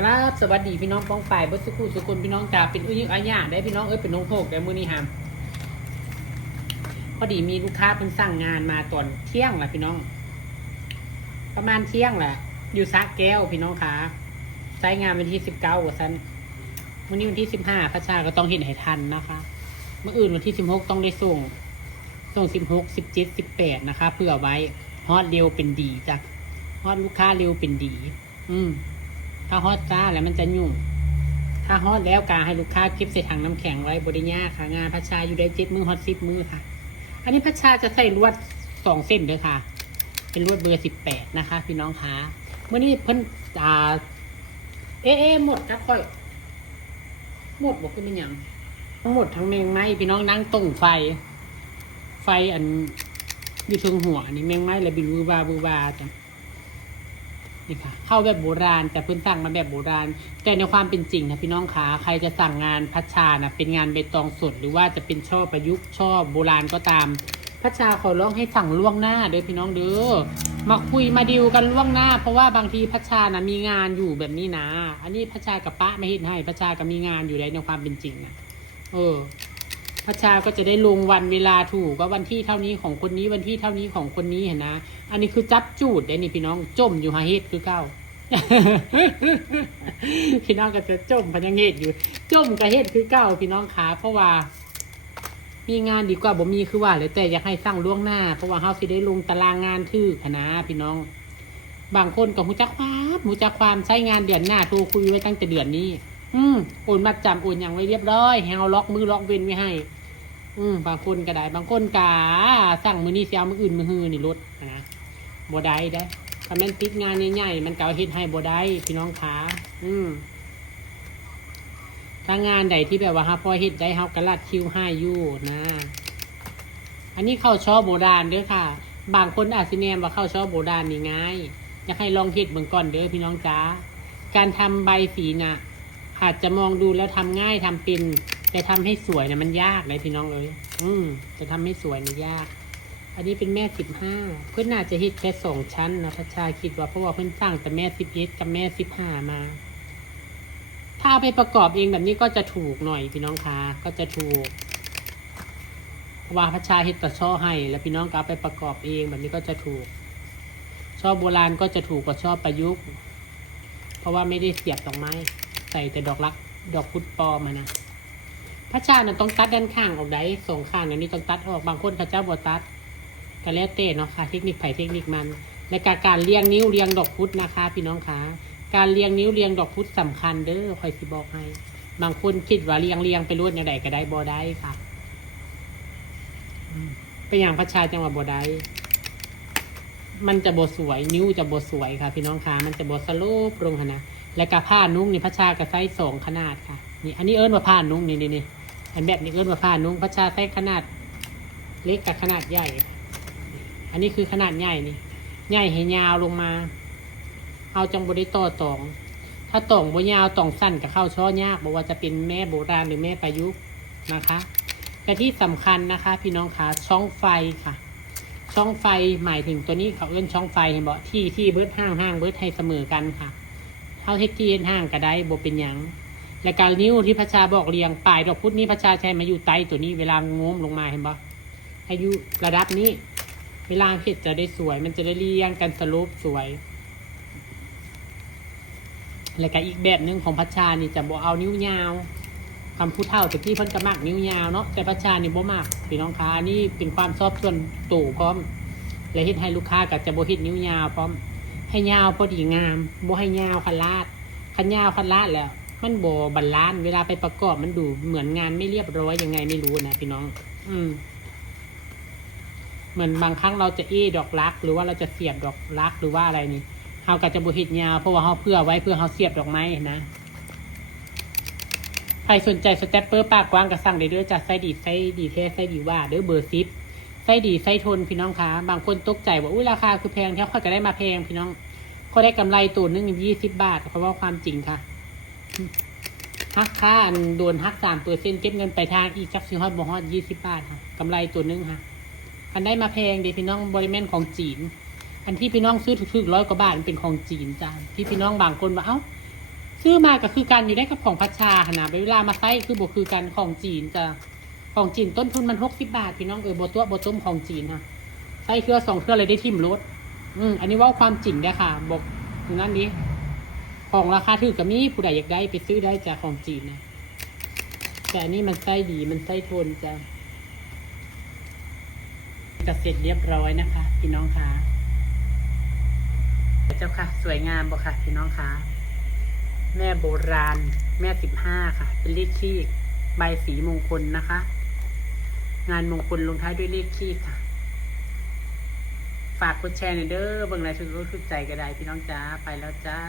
ครับสวัสดีพี่น้องป้องฝ่ายบัสกุสุกุลพี่น้องจ่าเป็นอุ้ยอาญาได้พี่น้องเป็นน้องโพกแต่มื้อนี้ฮะพอดีมีลูกค้าเพิ่งสั่งงานมาตอนเที่ยงแหละพี่น้อง ประมาณเที่ยงแหละอยู่ซักแก้วพี่น้องขาใช้งานวันที่19ว่าซั่นมื้อนี้วันที่15พระชาก็ต้องเห็นให้ทันนะคะเมื่ออื่นวันที่16ต้องได้ส่ง16 17 18นะคะเพื่อไว้ฮอตเร็วเป็นดีจ้ะฮอตลูกค้าเร็วเป็นดี ถ้าฮอตจ้าแล้วมันจะยุ่งถ้าฮอตแล้วการให้ลูกค้าเก็บใส่ถังน้ำแข็งไว้บริญญาค่ะงานพัชชาอยู่ได้7 มื้อฮอต10 มื้อค่ะ อันนี้พัชชาจะใส่ลวด2 เส้นด้วยค่ะ เป็นลวดเบอร์18นะคะพี่น้องคะเมื่อนี้เพิ่นหมดครับค่อยหมดบอกคือเป็นอย่างทั้งหมดทั้งแมงไม้พี่น้องนั่งต้งไฟอันอยู่ตรงหัวนี่แมงไม้เลยบินบูบาจ้ะนี่ค่ะเข้าแบบโบราณแต่เพิ่นสั่งมาแบบโบราณแต่ในความเป็นจริงนะพี่น้องขาใครจะสั่งงานพัชชานะเป็นงานใบตองสดหรือว่าจะเป็นช่อประยุกต์ช่อโบราณก็ตามพัชชาขอร้องให้สั่งล่วงหน้าเด้อพี่น้องเด้อมาคุยมาดิวกันล่วงหน้าเพราะว่าบางทีพัชชานะมีงานอยู่แบบนี้นะอันนี้พัชชากับป้าไม่เห็นให้พัชชาก็มีงานอยู่ในความเป็นจริงนะพัชชาก็จะได้ลงวันเวลาถูกว่าวันที่เท่านี้ของคนนี้วันที่เท่านี้ของคนนี้เห็นนะอันนี้คือจับจูดได้นี่พี่น้องจมอยู่หาเฮ็ดคือเก้า พี่น้องก็จะจมพยังเฮ็ดอยู่จมกับเฮ็ดคือเก้าพี่น้องขาเพราะว่ามีงานดีกว่าบ่มีคือว่าเลยแต่อยากให้สร้างล่วงหน้าเพราะว่าเฮาสิได้ลงตารางงานทื่อคณะพี่น้องบางคนก็ฮู้จักความใช้งานเดือนหน้าโทรคุยไว้ตั้งแต่เดือนนี้โอนมัดจำโอนอย่างไว้เรียบร้อยให้เฮาล็อกมือล็อกเว้นไว้ให้บางคนก็ได้บางคนกาสั่งมือนี้เสียมืออื่นมือฮือนี่ลดนะบ่ได้ได้ถ้ามันติดงานใหญ่ๆมันเก่าเฮ็ดให้บ่ได้พี่น้องขาถ้างานใดที่แบบว่าพอเฮ็ดได้เฮากระลัดคิวให้อยู่นะอันนี้เข้าช่อโบราณเด้อค่ะบางคนอาจสิแนมว่าเข้าช่อโบราณนี่ง่ายอยากให้ลองเฮ็ดเบิ่งก่อนเด้อพี่น้องจ๋าการทำใบสีน่ะอาจจะมองดูแล้วทำง่ายทำเป็นแต่ทำให้สวยนะมันยากเลยพี่น้องเลยจะทำให้สวยนี่ยากอันนี้เป็นแม่15เพื่อนน่าจะเฮ็ดแค่2 ชั้นนะพัชชาคิดว่าเพราะว่าเพื่อนสร้างแต่แม่11กับแม่15มาถ้าไปประกอบเองแบบนี้ก็จะถูกหน่อยพี่น้องคะก็จะถูกเพราะว่าพัชชาเฮ็ดแต่ช่อให้แล้วพี่น้องก็เอาไปประกอบเองแบบนี้ก็จะถูกช่อโบราณก็จะถูกกว่าช่อประยุกต์เพราะว่าไม่ได้เสียบดอกไม้ใส่แต่ดอกรักดอกพุธปลอมนะพระชาเนี่ยต้องตัดด้านข้างออกได้2 ข้างอันนี้ต้องตัดออกบางคนเขาเจ้าบ่ตัดก็แล้วแต่เนาะค่ะเทคนิคไผ่เทคนิคมันและการเรียงนิ้วเรียงดอกพุธนะคะพี่น้องคะการเรียงนิ้วเรียงดอกพุธสำคัญเด้อคอยสิบอกให้บางคนคิดว่าเรียงไปรวดอย่างใดก็ได้บ่ได้ค่ะเป็นอย่างพระชาจังหวะบ่ได้มันจะบ่สวยนิ้วจะบ่สวยค่ะพี่น้องคะมันจะบ่สโลปลงค่ะนะและกระผ้านุ่งนี่พระชากระไซส์2 ขนาดค่ะนี่อันนี้เอิ้นว่าผ้านุ่งนี่อันแบบนี้เอิ้นว่าผ้านุ่งพระชาไซส์ขนาดเล็กกับขนาดใหญ่อันนี้คือขนาดใหญ่นี่ใหญ่ให้ยาวลงมาเอาจังบ่ได้ต่อตองถ้าตองบ่ยาวตองสั้นกับเข้าช่อยากบอกว่าจะเป็นแม่โบราณหรือแม่ประยุกต์นะคะแต่ที่สำคัญนะคะพี่น้องคะช่องไฟค่ะช่องไฟหมายถึงตัวนี้เขาเอิ้นช่องไฟเห็นบ่ที่เบิดห้างเบิดให้เสมอกันค่ะเท่าที่ห้างก็ได้บ่เป็นหยังและการนิ้วที่พระชาบอกเรียงปลายดอกพุธนี้พระชาใช้มาอยู่ใต้ตัวนี้เวลาโง้มลงมาเห็นบ่ให้อยู่ระดับนี้เวลาเห็ดจะได้สวยมันจะได้เรียงกันสโลปสวยและก็อีกแบบนึงของพระชานี่จะบ่เอานิ้วยาวคำพูดเท่าแต่ที่เพิ่นก็มักนิ้วยาวเนาะแต่พระชานี่บ่มักพี่น้องค้านี่เป็นความชอบส่วนตัวพร้อมและเฮ็ดให้ลูกค้าก็จะบ่เฮ็ดนิ้วยาวพร้อมให้ยาวพอดีงามบ่ให้ยาวคันลาดคันยาวคันลาดแล้วมันบ่บาลานซ์เวลาไปประกอบมันดูเหมือนงานไม่เรียบร้อยยังไงไม่รู้นะพี่น้องเหมือนบางครั้งเราจะดอกรักหรือว่าเราจะเสียบดอกรักหรือว่าอะไรนี่เฮาก็จะบ่เฮ็ดยาวเพราะว่าเฮาเพื่อไว้เพื่อเฮาเสียบดอกไม้นะใครสนใจสเต็ปเปอร์ปากกว้างก็สั่งได้เด้อจ้ะไส้ดีแท้ไส้ดีว่าเด้อเบอร์10ไส้ดีไส้ทนพี่น้องคะบางคนตกใจว่าอุ้ยราคาคือแพงแท้ค่อยก็ได้มาแพงพี่น้องก็ได้กำไรตัวนึง20 บาทเพราะว่าความจริงค่ะฮักค่าโดนฮัก3%เก็บเงินไปทางอีกจักสิฮอดบ่ฮอด20 บาทค่ะกำไรตัวนึงค่ะอันได้มาแพงเดี๋ยวพี่น้องบริเวณของจีนอันที่พี่น้องซื้อถูกๆ100 กว่าบาทมันเป็นของจีนจ้าที่พี่น้องบางคนว่าเอ้า ซื้อมาก็คือกันอยู่ได้กับของพัชชาขนาดเวลามาไส้คือบ่คือกันของจีนจ้ะของจีนต้นทุนมัน60 บาทพี่น้องบ่ตัวบ่ต้มของจีนนะไส้เครือ2 เครือเลยได้ทิ่มรถอันนี้ว่าความจริงได้ค่ะบอกอยู่นั่นนี้ของราคาถูกก็มีผู้ใดอยากได้ไปซื้อได้จากของจีนนะแต่อันนี้มันไส้ดีมันไส้ทนจ้ะจะเสร็จเรียบร้อยนะคะพี่น้องคะเจ้าค่ะสวยงามบ่ค่ะพี่น้องคะแม่โบราณแม่15ค่ะเป็นเลขคี่ใบสีมงคลนะคะงานมงคลลงท้ายด้วยเลขคี่ค่ะฝากกดแชร์หน่อยเด้อเบิ่งอะไรถึงรู้สึกใจก็ได้พี่น้องจ้าไปแล้วจ้า